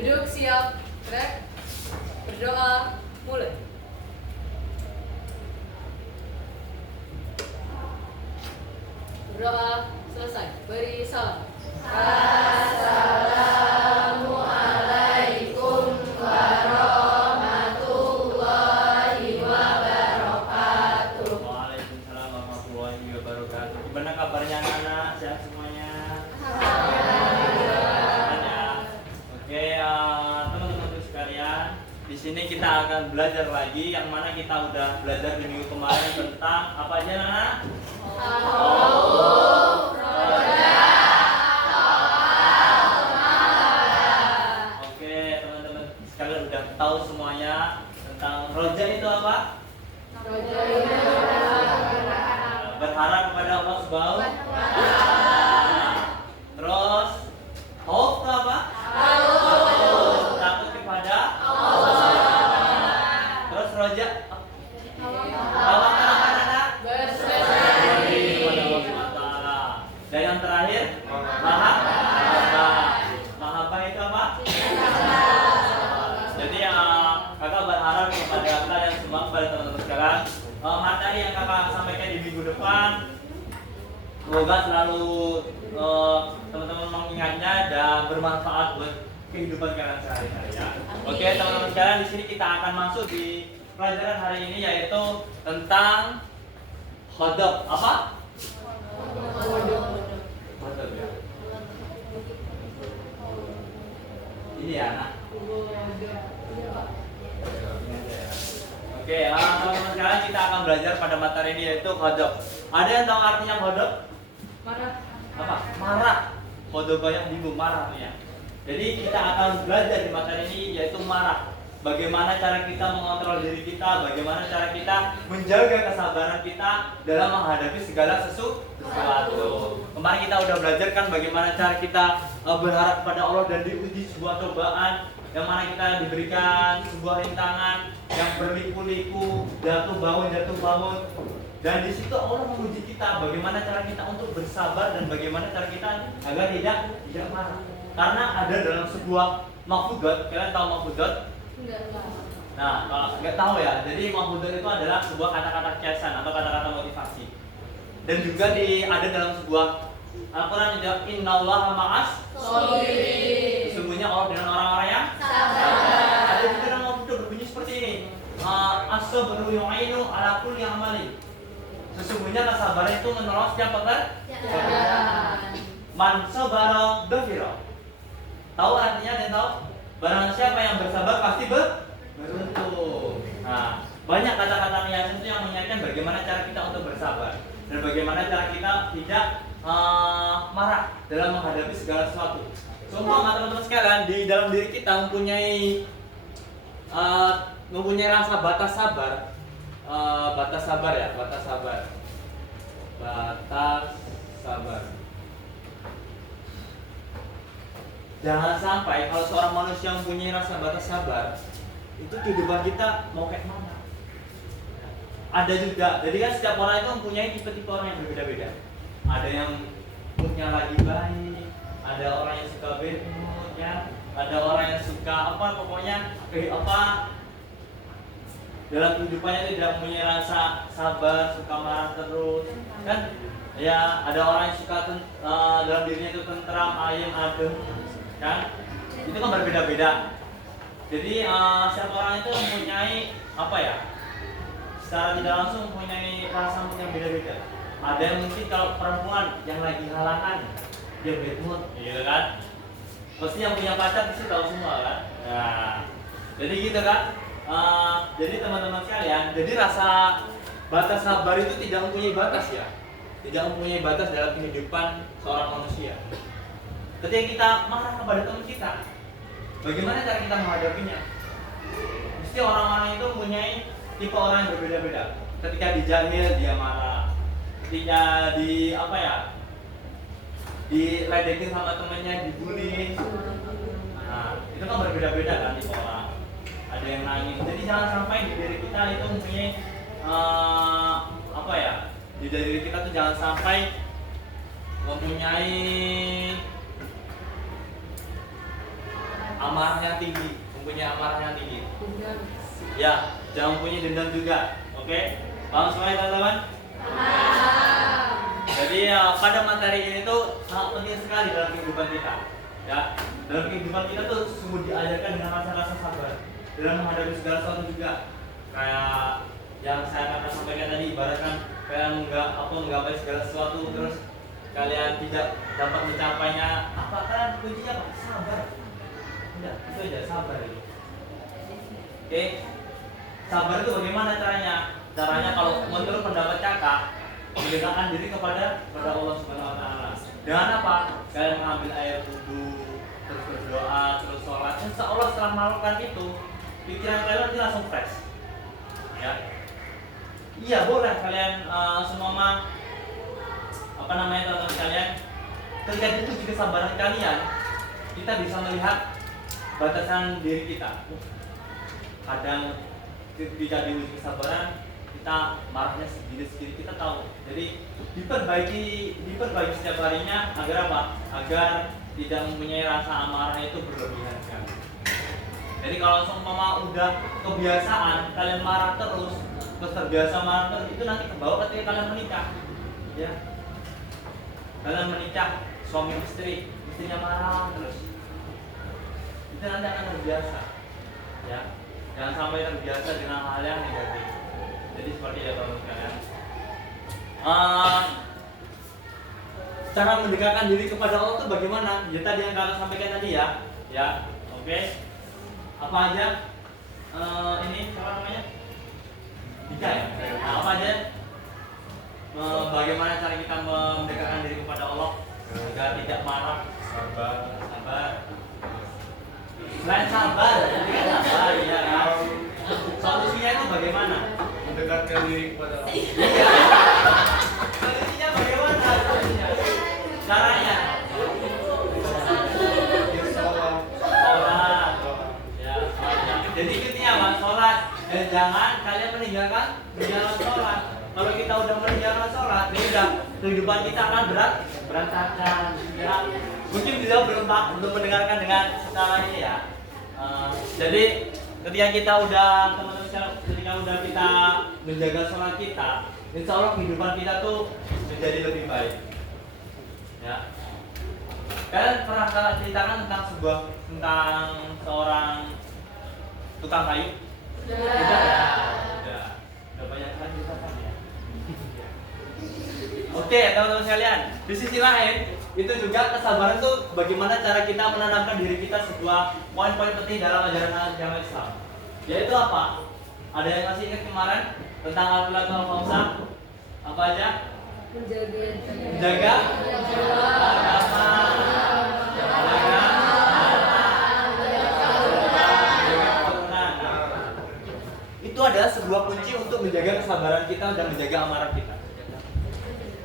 Duduk siap, gerak. Berdoa, mulai. Berdoa, selesai. Beri salam. Assalamualaikum warahmatullahi wabarakatuh. Waalaikumsalam warahmatullahi wabarakatuh. Gimana kabarnya anak-anak? Sehat semuanya? Oke, teman-teman sekalian, di sini kita akan belajar lagi yang mana kita udah belajar di minggu kemarin tentang apa aja, anak? Oke, teman-teman sekalian udah tahu semuanya tentang roja itu apa? Berharap kepada Allah Subhanahu wa Ta'ala. Terus khauf itu apa? Takut kepada Allah. Terus roja tawakal kepada Allah Subhanahu wa Ta'ala. Dan yang terakhir mahabbah itu apa? Jadi kakak berharap kepada kalian semua, kepada teman-teman sekalian, materi yang kakak sampaikan di minggu depan semoga selalu teman-teman mengingatnya dan bermanfaat buat kehidupan kalian sehari-hari ya. Oke teman-teman sekalian, di sini kita akan masuk di pelajaran hari ini yaitu tentang khodok. Apa? Khodok ya. Ini ya anak. Oke, teman-teman sekalian, kita akan belajar pada materi ini yaitu khodok. Ada yang tahu artinya khodok? Marah. Apa? Marah. Khodok yang bingung, marah ya. Jadi kita akan belajar di materi ini yaitu marah. Bagaimana cara kita mengontrol diri kita, bagaimana cara kita menjaga kesabaran kita dalam menghadapi segala sesuatu. Kemarin kita udah belajar kan bagaimana cara kita berharap kepada Allah dan diuji sebuah cobaan yang mana kita diberikan sebuah rintangan yang berliku-liku, jatuh bangun, dan di situ Allah menguji kita bagaimana cara kita untuk bersabar dan bagaimana cara kita agar tidak marah. Karena ada dalam sebuah mahfudzat, kalian tahu mahfudzat? Nah, kalau nggak tahu ya, jadi mahfudzat itu adalah sebuah kata-kata kiasan atau kata-kata motivasi. Dan juga ada dalam sebuah Al-Quran juga innallaha ma'as sholihin. Sesungguhnya Allah dengan orang-orang yang sabar. Ada juga dalam mahfudzat berbunyi seperti ini. As-sabru yu'inu ala kulli amalin. Sesungguhnya kesabaran itu menolong setiap pekerjaan. Man sabara ghafira. Tahu artinya dan tahu? Barang siapa yang bersabar pasti beruntung. Nah, banyak kata-kata kiasan itu yang mengingatkan bagaimana cara kita untuk bersabar dan bagaimana cara kita tidak marah dalam menghadapi segala sesuatu. Sumpah teman-teman sekalian, di dalam diri kita mempunyai rasa batas sabar. Batas sabar. Jangan sampai kalau seorang manusia mempunyai rasa batas sabar, itu kehidupan kita mau kayak mana? Ada juga, jadi kan setiap orang itu mempunyai tipe-tipe orang yang berbeda-beda. Ada yang moodnya lagi baik, ada orang yang suka bad mood ya, ada orang yang suka dalam kehidupannya tidak mempunyai rasa sabar, suka marah terus, kan? Ya, ada orang yang suka dalam dirinya itu tentram, ayem, adem, kan? Itu kan berbeda-beda. Jadi setiap orang itu mempunyai secara tidak langsung mempunyai rasa mood yang beda-beda. Ada yang mungkin kalau perempuan yang lagi halangan dia bad mood, gitu kan? Pasti yang punya pacar pasti tahu semua kan? Nah, jadi gitu kan? Jadi teman-teman sekalian, jadi rasa batas sabar itu tidak mempunyai batas ya, tidak mempunyai batas dalam kehidupan seorang manusia. Ketika kita marah kepada teman kita, bagaimana cara kita menghadapinya? Mesti orang-orang itu mempunyai tipe orang yang berbeda-beda. Ketika dijahil dia marah, ketika diledekin sama temannya, dibully. Nah, itu kan berbeda-beda kan tipe orang. Ada yang nangis. Jadi jangan sampai di diri kita itu mempunyai di diri kita tuh jangan sampai mempunyai amarah amarah yang tinggi, mempunyai amarah yang tinggi. Dendam. Ya, jangan mempunyai dendam juga. Oke? Paham semuanya teman-teman? Jadi pada materi ini tuh sangat penting sekali dalam kehidupan kita. Ya, dalam kehidupan kita tuh sungguh diajarkan dengan rasa-rasa sabar dalam menghadapi segala sesuatu juga. Kayak yang saya akan sampaikan tadi, ibaratkan kalian menggapai segala sesuatu terus kalian tidak dapat mencapainya, apa kalian kuncinya apa? Sabar. Udah, itu aja sabar itu. Oke. Sabar itu bagaimana caranya? Caranya kalau menurut pendapat kakak, mendekatkan diri kepada Allah Subhanahu wa taala. Dengan apa? Kalian mengambil air wudhu, terus berdoa, terus sholat. Insya Allah setelah melakukan itu, pikiran kalian nanti langsung fresh. Ya. Iya, boleh kalian semua apa namanya teman-teman kalian, ketika diuji kesabaran kalian, kita bisa melihat batasan diri kita. Kadang ketika diuji kesabaran, kita marahnya segini kita tahu. Jadi diperbaiki setiap harinya agar apa? Agar tidak mempunyai rasa amarah itu berlebihan sekali. Jadi kalau seumpama udah kebiasaan kalian marah terus terbiasa marah terus, itu nanti kebawa ketika kalian menikah. Ya. Kalian menikah, suami istri, istrinya marah terus. Itu nanti akan terbiasa. Ya. Jangan sampai terbiasa dengan hal yang negatif. Jadi seperti itu teman-teman sekalian. Cara mendekatkan diri kepada Allah itu bagaimana? Ya tadi yang kakak sampaikan tadi ya. Ya, oke. Apa aja? Ini apa namanya? Tiga ya. Nah, apa aja? Bagaimana cara kita mendekatkan diri kepada Allah agar tidak marah? Sabar. Selain sabar, ya kan? Solusinya itu bagaimana? Mendekatkan diri kepada Allah. Iya. Solusinya bagaimana? Caranya? Sholat. Ya, sholat. Jadi intinya apa? Sholat. Dan jangan kalian meninggalkan sholat. Kalau kita udah meninggalkan sholat, ini udah kehidupan kita akan berantakan. Ya. Mungkin bisa belum mendengarkan dengan skala ini ya. Jadi ketika kita udah kita menjaga sholat kita, insya Allah kehidupan kita tuh menjadi lebih baik. Ya. Kalian pernah ceritakan tentang seorang tukang kayu? Sudah ya. Udah banyak kan ceritakan ya. Oke, teman-teman sekalian, di sisi lain itu juga kesabaran tuh bagaimana cara kita menanamkan diri kita sebuah poin-poin penting dalam ajaran agama Islam. Yaitu apa? Ada yang masih ingat kemarin tentang al-Qur'an al-Khamsah? Apa aja? Menjaga agama, menjaga keturunan. Itu adalah sebuah kunci untuk menjaga kesabaran kita dan menjaga amarah kita.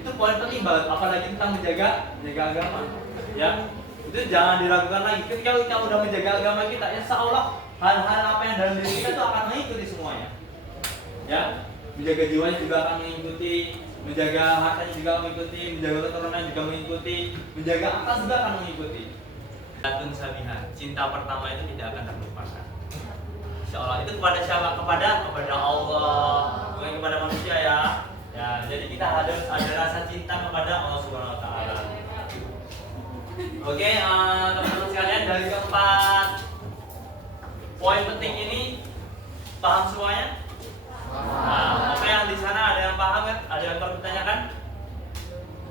Itu poin penting banget, apalagi tentang menjaga agama. Ya, itu jangan diragukan lagi. Ketika kita udah menjaga agama kita, insya Allah hal-hal apa yang dalam diri kita itu akan mengikuti semuanya. Ya, menjaga jiwanya juga akan mengikuti, menjaga hartanya juga mengikuti, menjaga keturunan juga mengikuti, menjaga akal juga akan mengikuti. Datun sabiha, cinta pertama itu tidak akan terlupakan. Insya Allah itu kepada siapa? Kepada Allah, bukan kepada manusia ya. Ya, jadi kita harus ada rasa cinta kepada Allah Subhanahu wa taala. Oke, teman-teman sekalian, dari keempat poin penting ini paham semuanya? Nah, oke, yang di sana ada yang paham kan? Ada yang perlu ditanyakan?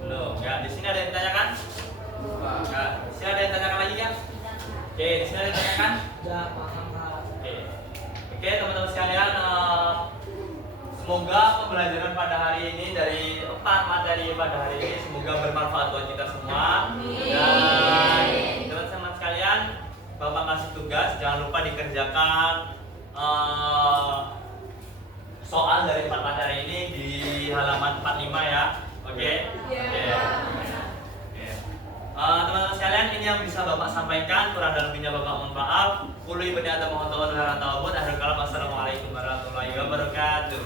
Belum. Ya, di sini ada yang ditanyakan? Ya, di sini ada yang ditanyakan lagi ya? Oke, di sini ada yang ditanyakan? Ya, paham Pak. Oke, teman-teman sekalian, semoga pembelajaran pada hari ini dari 4 materi pada hari ini semoga bermanfaat buat kita semua. Dan teman-teman sekalian, Bapak kasih tugas, jangan lupa dikerjakan soal dari 4 materi ini di halaman 45 ya. Oke? Teman-teman sekalian, ini yang bisa Bapak sampaikan, kurang dan lebihnya Bapak mohon maaf. Qul ibni adam wa tawalla wa tawabud. Akhirul kalam, assalamualaikum warahmatullahi wabarakatuh.